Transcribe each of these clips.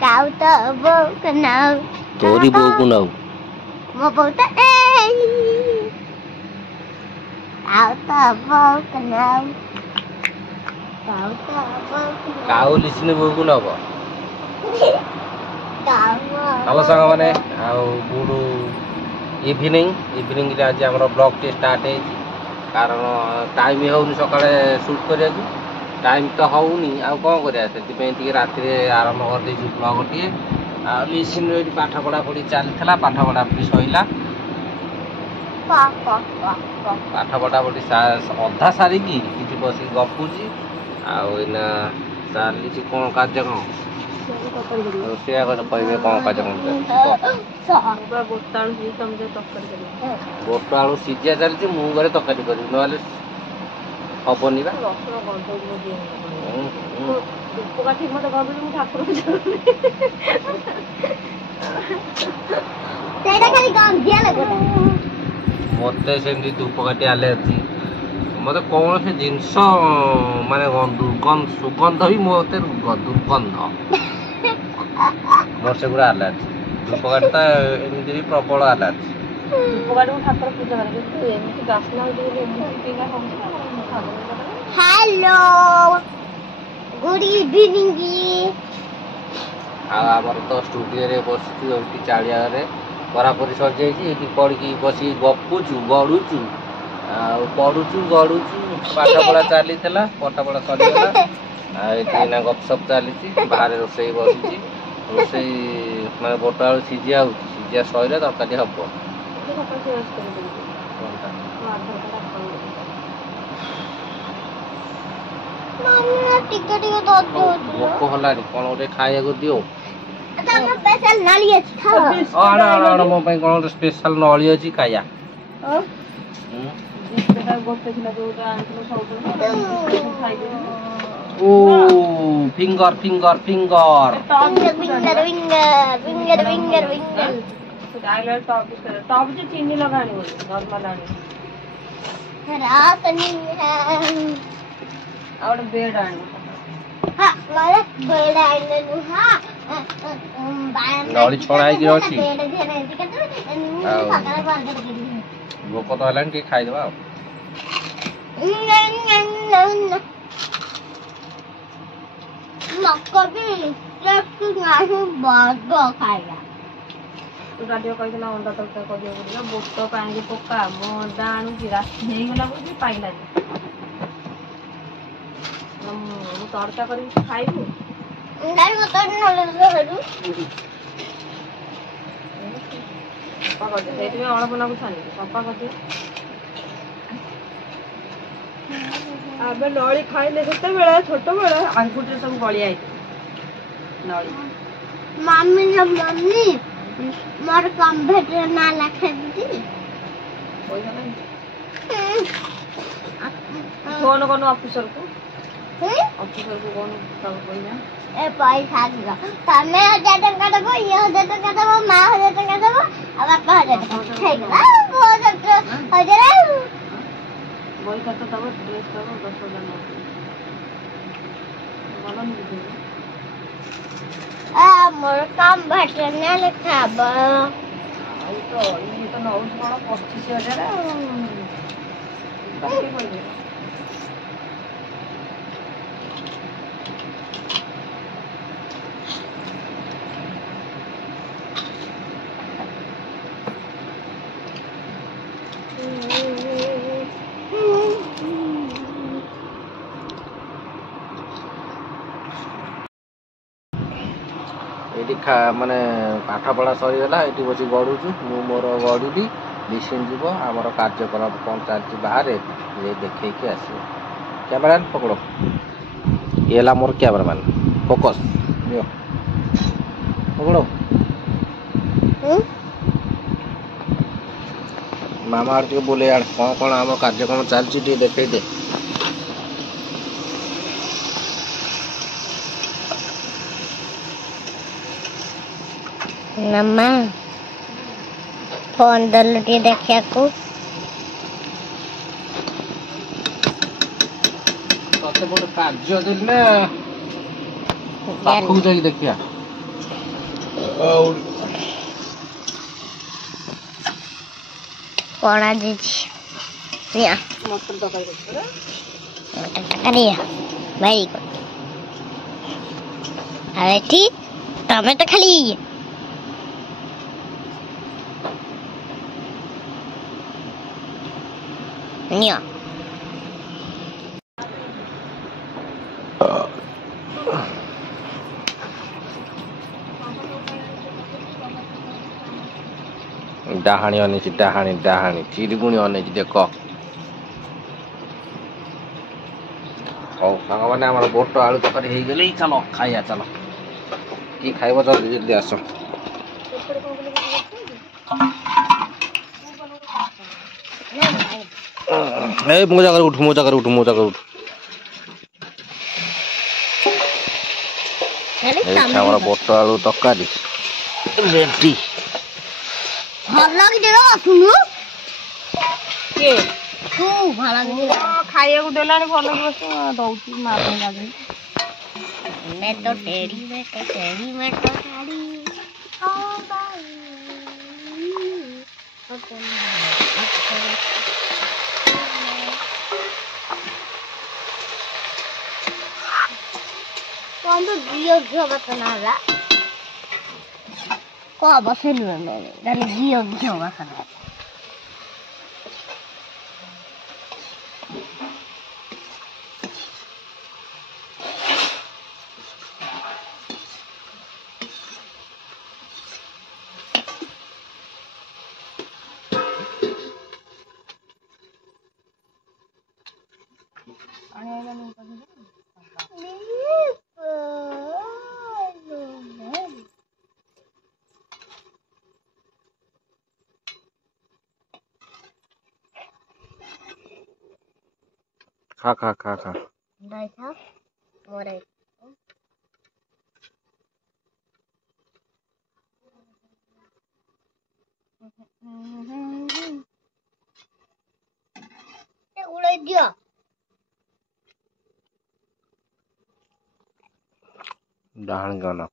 काऊ तो वो कनाऊ तोरी बो को नाऊ मो बहुत ए काऊ तो वो कनाऊ काऊ तो वो काऊ लिसने बो को नाऊ काऊ हेलो संग माने आ गुड इवनिंग रे आज हमर ब्लॉग टे स्टार्ट है कारण टाइम होउनी सकाळे शूट करिया टाइम तो होउनी आ कोन करिया से राति रे आरंभ कर दे ब्लॉग टे आ लिसन रे पाठ पढ़ा पढ़ी चलथला पाठ पढ़ा पढ़ी सइला पाठ पढ़ा पढ़ी अधा सारी की किछि बसी गपुजी आ एना साली छि कोन कार्य कोन रोसिया को कहबे कोन कार्य कोन बोट आलू सीझा चलती मु घरे तकाटी करी नले हबनी बा ठीक मत ठाकुर मत से धूपकाठी एलर्जी मत कौन से जिनस माने दुर्गंध सुगंध भी मत दुर्गंध मोर से गुड़ा एलर्जी धूपकाठी तो एमती भी प्रबल एलर्जी ठाकुर पूजा हेलो गुड इवनिंग आमर तो स्टूडियो रे बसती चाड़िया परापरी सर जाइए पढ़ी बस गपुचु गड़ुचु पढ़ुचु गड़ुचु पाठ पढ़ा चली पाठ पढ़ा सरीगला गपसप चली बाहर रोसई बसी रोसई मैं बोट आलू सीझा सीझा सैले तरकारी हम भोक हलानी कौन गोटे खाया दियो मो कौन स्पेशल नली अच्छी खाया ओ फिंगर फिंगर फिंगर चीनी लगानी नॉर्मल आनी बेड आनी नली छड़ा अच्छी भोक तो है खाईदे अंडा तरकारी कर बोट पानी पका मो अंडा आणुची राति पाइला तड़का कर खाइबू अल्प नाक छानी सफा कर नली खाइले केते छोट बेले आंगुठी सब गलिया नली मम्मी मम्मी मोर कंप्यूटर ना लिखे दी फोन कौन ऑफिसर को कौन सब पैसा ए पैसा दियो तमे 1000 टका देबो ये 1000 टका देबो मां 1000 टका देबो आ बापा 1000 टका ठीक ना बहुत हजार वही करता तब ड्रेस करो 10,000 बोलो नहीं आ मोर कंप्यूटर ना लिखाबो तो ये तो नौ बड़ा 25,000 बाकी कोई माने पाठ पढ़ा सरीगला ये बस गड़ुचु मु मोर गड़ुली लिसन जीव आमर कार्यक्रम कौन चलती बाहर ये देखे आस कैमरामैन पकड़ ये मोर कैमरामैन फोकस पकड़ मामा टे बोले कौन कौन आम कार्यक्रम चलती देखे दे नम्मा फोन दलटी देखिया को तते गोटे कार्य देले पाखु जाई देखिया पड़ा दीजिए या मटर तरकारी करछरा मटर तरकारी वेरी गुड अरे ठीक टमाटो खाली निया डाहाणी अनेची डाहाणी डाहाणी चिरगुणी अनेची देख हौ सांग मैंने आम बोट आलू तरकारी हो गले चलो खाइया चलो कि खाइब जल्दी जल्दी आस मो जगह उठ मो जगह उठ मो जगह उठ बोट आलू तरकारी रेडी ভাল লাগে দেখ শুনু के তু ভাল লাগে खाइया देलानी भल बस दौची माँ लागे मैं तो टेढ़ी मैं तो टेढ़ी मैं तो टेढ़ी ओ भाई तो हम तो जियो बताना है को बसे नहीं मैंने जियो बताना खा खा खा खा नहीं था मोरे उड़े दिया डाहाणी गाना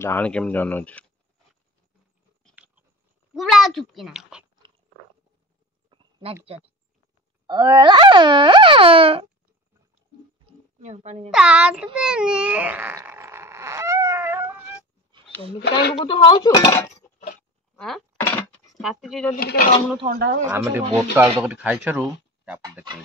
डाहाणी केम जानो गुबड़ा चुपकी ना नाच तात पेनी ସେମିତି କାଇଁ ବୁକୁ ତୁ ହଉଛୁ ଆଁ ରାତିରେ ଯଦି ଟିକେ ରହୁନୁ ଥଣ୍ଡା ହବ ଆମେ ଟିକେ ବୋଟ ଆଳୁ ତରକାରୀ ଖାଇଛରୁ ତାପରେ ଦେଖେଇ